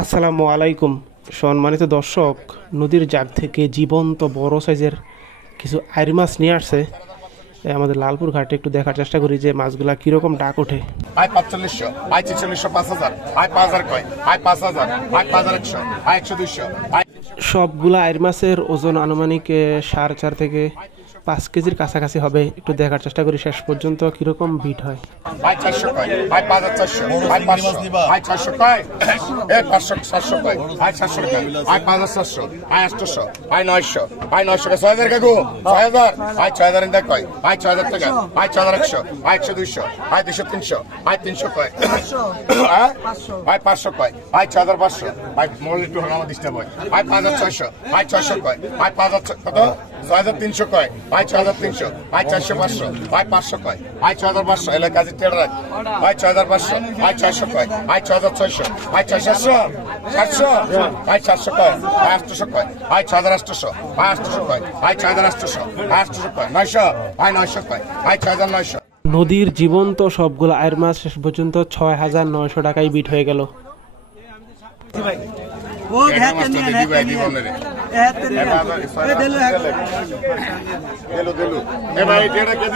আসসালামু আলাইকুম সম্মানিত দর্শক, নদীর জাগ থেকে জীবন্ত বড় সাইজের কিছু আইর মাছ নিয়ে আসছে আমাদের লালপুর ঘাটে। একটু দেখার চেষ্টা করি যে মাছগুলা কিরকম ডাক ওঠে। আয় 4500, আয় 4600, 5000, আয় 5000 কয়, আয় 5000, আয় 5100, আয় 100, 200, আয় সবগুলা আইর মাছের ওজন আনুমানিক 4.5 থেকে 5 কেজির কাছাকাছি হবে। একটু দেখার চেষ্টা করি শেষ পর্যন্ত কিরকম বিট হয়। আয় 400 কয়, আয় 5400, আয় 500, আয় 600 কয়, এ 500 700 কয়, আয় 700 কয়, আয় 5400, আয় 800, আয় 900, আয় 900 কে 6000 কাকু 6000, আয় 6000 এর কয়, আয় 6000 টাকা, আয় 6100, আয় 100 200, আয় 200 300, আয় 300 কয়, আয় 500 কয়, আয় 6500, আয় মোল একটু হলো আমার ডিস্টার্ব হয়, আয় 5600, আয় 600 কয়, আয় 5000 কত 6300 কয়, আয় 6300, আয় 400 500, আয় 500 কয়, আয় 6500 এলাকা কাজে টেড়া রাখ, আয় 6500, আয় 600 কয়, আয় 6600, আয় 6700, 700, আয় 700 কয়, আয় 800 কয়, আয় 6800, আয় 800 কয়, আয় 6800, আয় 800 কয়, 900, আয় 900 কয়, আয় 6900। নদীর জীবন্ত সবগুলো আইর মাছ শেষ পর্যন্ত 6900 টাকায় বিট হয়ে গেল। वो घेते नहीं है दिलो दिलो ए भाई डेढ़ के